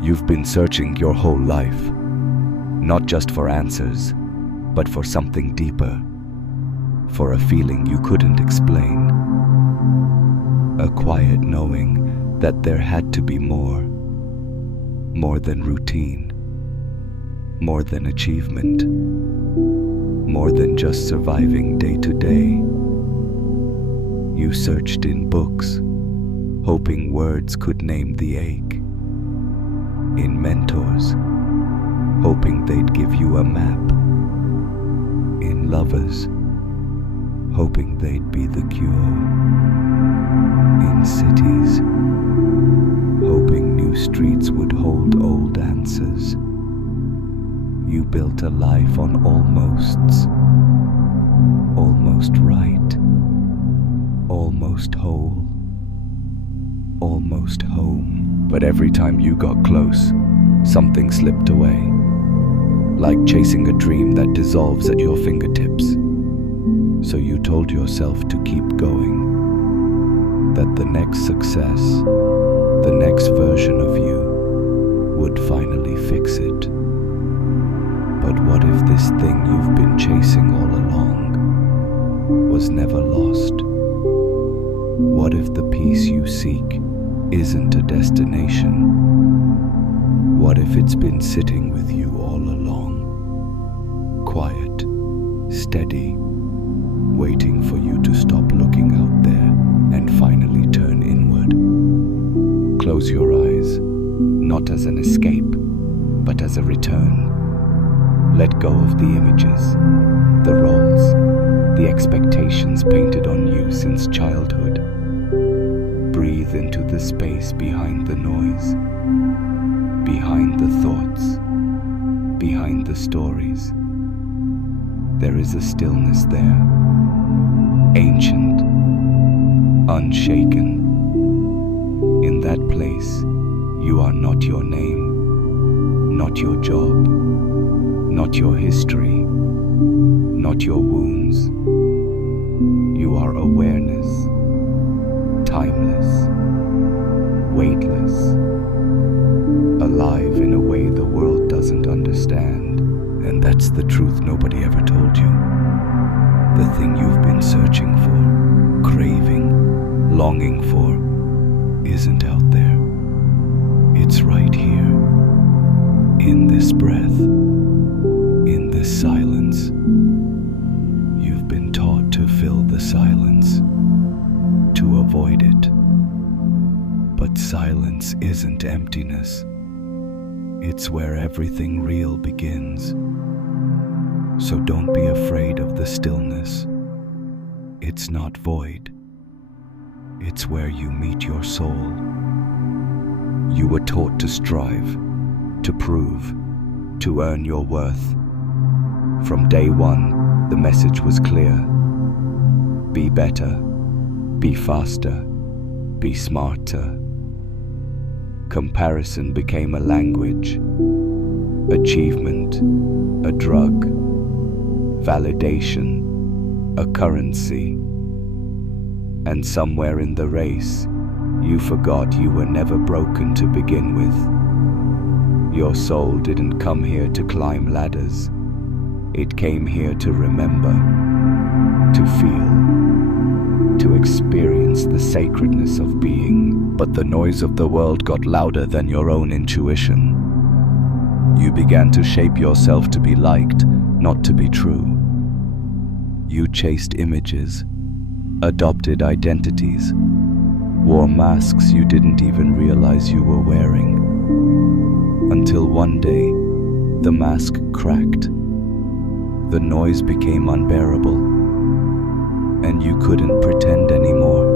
You've been searching your whole life, not just for answers, but for something deeper, for a feeling you couldn't explain, a quiet knowing that there had to be more than routine, more than achievement, more than just surviving day to day. You searched in books, hoping words could name the ache, in mentors, hoping they'd give you a map, in lovers, hoping they'd be the cure, in cities, hoping new streets would hold old answers. You built a life on almosts, almost right, almost whole, almost home. But every time you got close, something slipped away, like chasing a dream that dissolves at your fingertips. So you told yourself to keep going, that the next success, the next version of you, would finally fix it. But what if this thing you've been chasing all along was never lost? What if the peace you seek isn't a destination? What if it's been sitting with you all along? Quiet, steady, waiting for you to stop looking out there and finally turn inward. Close your eyes, not as an escape, but as a return. Let go of the images, the roles, the expectations painted on you since childhood. Breathe into the space behind the noise, behind the thoughts, behind the stories. There is a stillness there, ancient, unshaken. In that place, you are not your name, not your job, not your history, not your wounds. You are awareness, timeless, weightless, alive in a way the world doesn't understand. And that's the truth nobody ever told you. The thing you've been searching for, craving, longing for, isn't out there. It's right here, in this breath, in this silence. You've been taught to fill the silence, to avoid it. But silence isn't emptiness. It's where everything real begins. So don't be afraid of the stillness. It's not void. It's where you meet your soul. You were taught to strive, to prove, to earn your worth. From day one, the message was clear. Be better, be faster, be smarter. Comparison became a language, achievement, a drug, validation, a currency. And somewhere in the race, you forgot you were never broken to begin with. Your soul didn't come here to climb ladders. It came here to remember, to feel, to experience the sacredness of being. But the noise of the world got louder than your own intuition. You began to shape yourself to be liked, not to be true. You chased images, adopted identities, wore masks you didn't even realize you were wearing. Until one day, the mask cracked. The noise became unbearable, and you couldn't pretend anymore.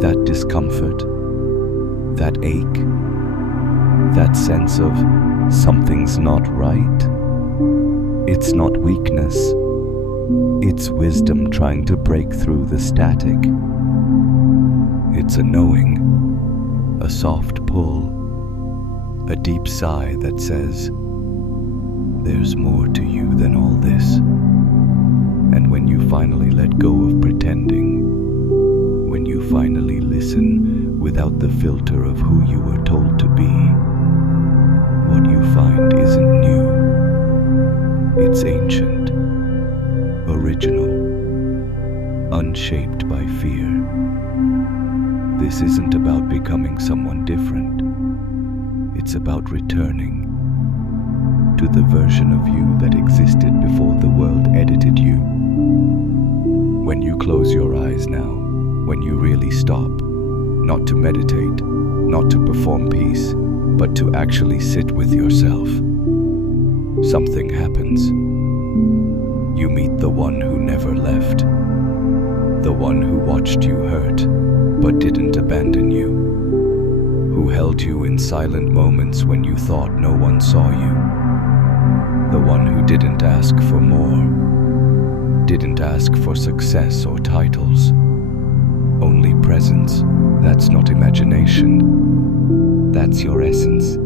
That discomfort, that ache, that sense of something's not right, it's not weakness. It's wisdom trying to break through the static. It's a knowing, a soft pull, a deep sigh that says, there's more to you than all this. And when you finally let go of pretending, when you finally listen without the filter of who you were told to be, find isn't new. It's ancient, original, unshaped by fear. This isn't about becoming someone different. It's about returning to the version of you that existed before the world edited you. When you close your eyes now, when you really stop, not to meditate, not to perform peace, but to actually sit with yourself, something happens. You meet the one who never left, the one who watched you hurt but didn't abandon you, who held you in silent moments when you thought no one saw you, the one who didn't ask for more, didn't ask for success or titles, only presence. That's not imagination, that's your essence,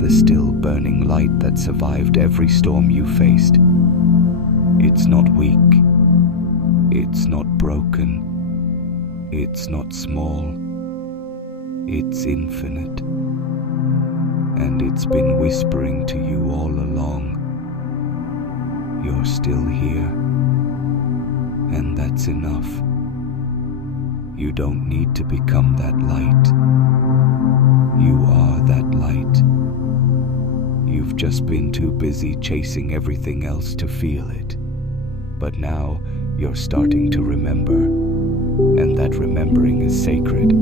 the still burning light that survived every storm you faced. It's not weak, it's not broken, it's not small, it's infinite. And it's been whispering to you all along, you're still here, and that's enough. You don't need to become that light. You are that light. You've just been too busy chasing everything else to feel it. But now you're starting to remember, and that remembering is sacred.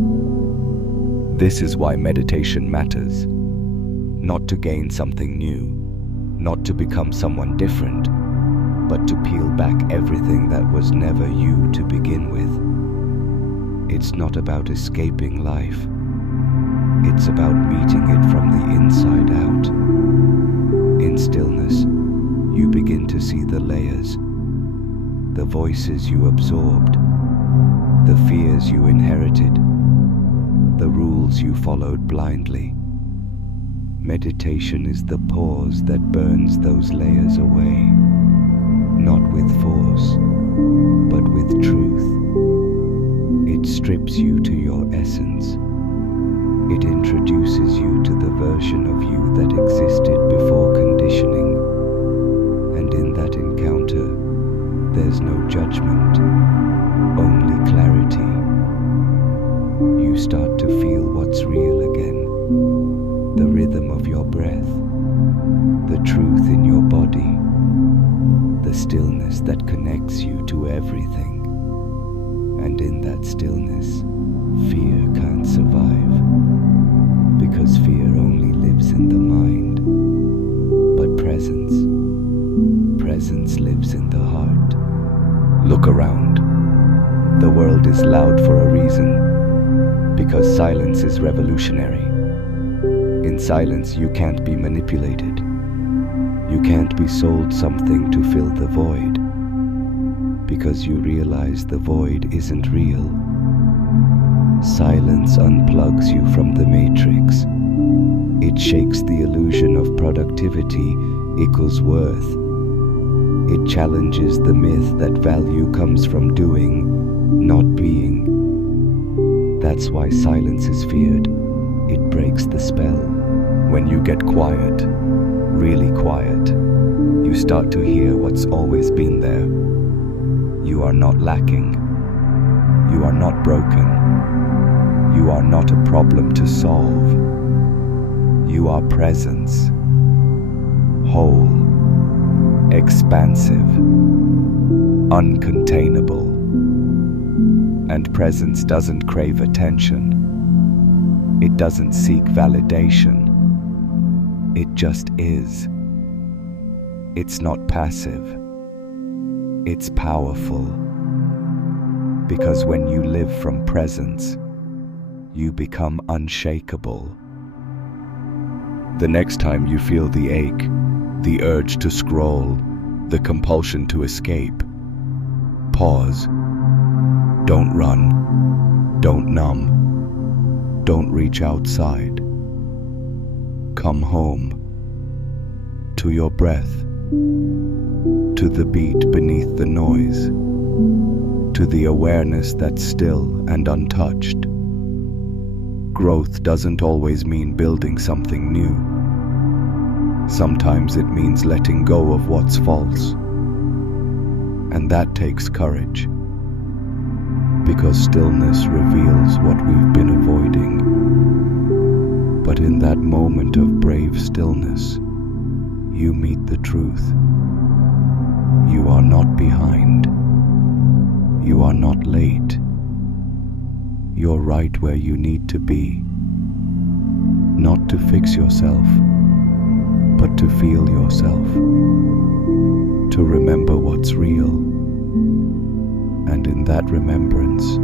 This is why meditation matters. Not to gain something new, not to become someone different, but to peel back everything that was never you to begin with. It's not about escaping life. It's about meeting it from the inside out. In stillness, you begin to see the layers, the voices you absorbed, the fears you inherited, the rules you followed blindly. Meditation is the pause that burns those layers away, not with force, but with truth. It strips you to your essence. It introduces you to the version of you that existed before conditioning. And in that encounter, there's no judgment, only clarity. You start to feel what's real again, the rhythm of your breath, the truth in your body, the stillness that connects you to everything. And in that stillness, fear can't survive, because fear only lives in the mind. But presence lives in the heart. Look around. The world is loud for a reason, because silence is revolutionary. In silence, you can't be manipulated. You can't be sold something to fill the void, because you realize the void isn't real. Silence unplugs you from the matrix. It shakes the illusion of productivity equals worth. It challenges the myth that value comes from doing, not being. That's why silence is feared. It breaks the spell. When you get quiet, really quiet, you start to hear what's always been there. You are not lacking. You are not broken. You are not a problem to solve. You are presence, whole, expansive, uncontainable. And presence doesn't crave attention. It doesn't seek validation. It just is. It's not passive. It's powerful. Because when you live from presence, you become unshakable. The next time you feel the ache, the urge to scroll, the compulsion to escape, pause. Don't run. Don't numb. Don't reach outside. Come home. To your breath. To the beat beneath the noise. To the awareness that's still and untouched. Growth doesn't always mean building something new. Sometimes it means letting go of what's false. And that takes courage, because stillness reveals what we've been avoiding. But in that moment of brave stillness, you meet the truth. You are not behind. You are not late. You're right where you need to be. Not to fix yourself, but to feel yourself. To remember what's real. And in that remembrance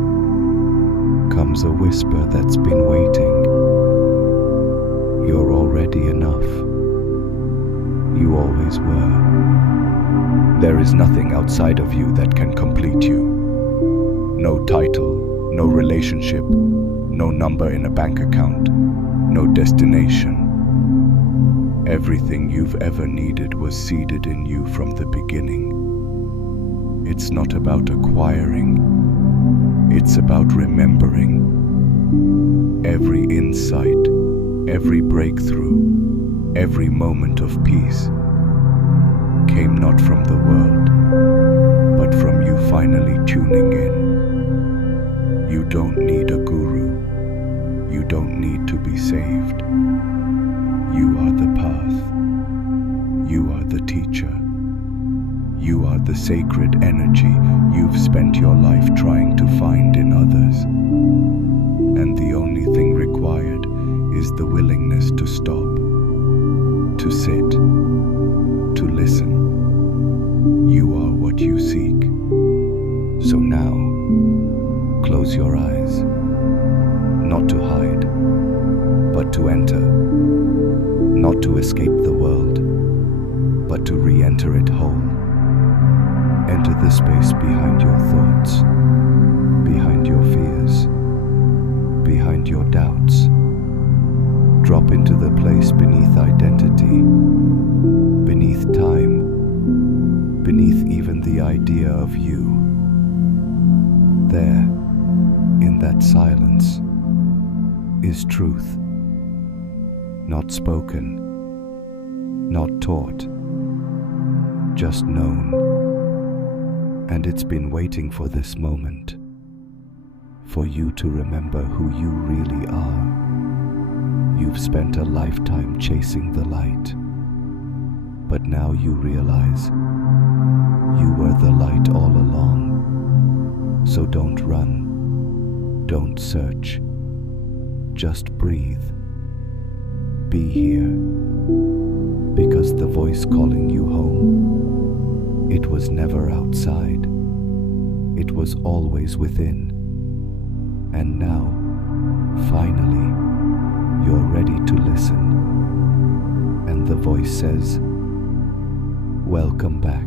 comes a whisper that's been waiting. You're already enough. You always were. There is nothing outside of you that can complete you. No title, no relationship, no number in a bank account, no destination. Everything you've ever needed was seeded in you from the beginning. It's not about acquiring, it's about remembering. Every insight, every breakthrough, every moment of peace came not from the world, but from you finally tuning in. You don't need a guru. You don't need to be saved. You are the path. You are the teacher. You are the sacred energy you've spent your life trying to find in others. And the only thing required is the willingness to stop, to sit, to listen. You are what you seek. So now, close your eyes, not to hide, but to enter, not to escape the world, but to re-enter it whole. Enter the space behind your thoughts, behind your fears, behind your doubts. Drop into the place beneath identity, beneath time, beneath even the idea of you. There, in that silence, is truth. Not spoken, not taught, just known. And it's been waiting for this moment, for you to remember who you really are. You've spent a lifetime chasing the light, but now you realize you were the light all along. So don't run, don't search, just breathe. Be here, because the voice calling you home, it was never outside, it was always within. And now, finally, you're ready to listen. And the voice says, welcome back.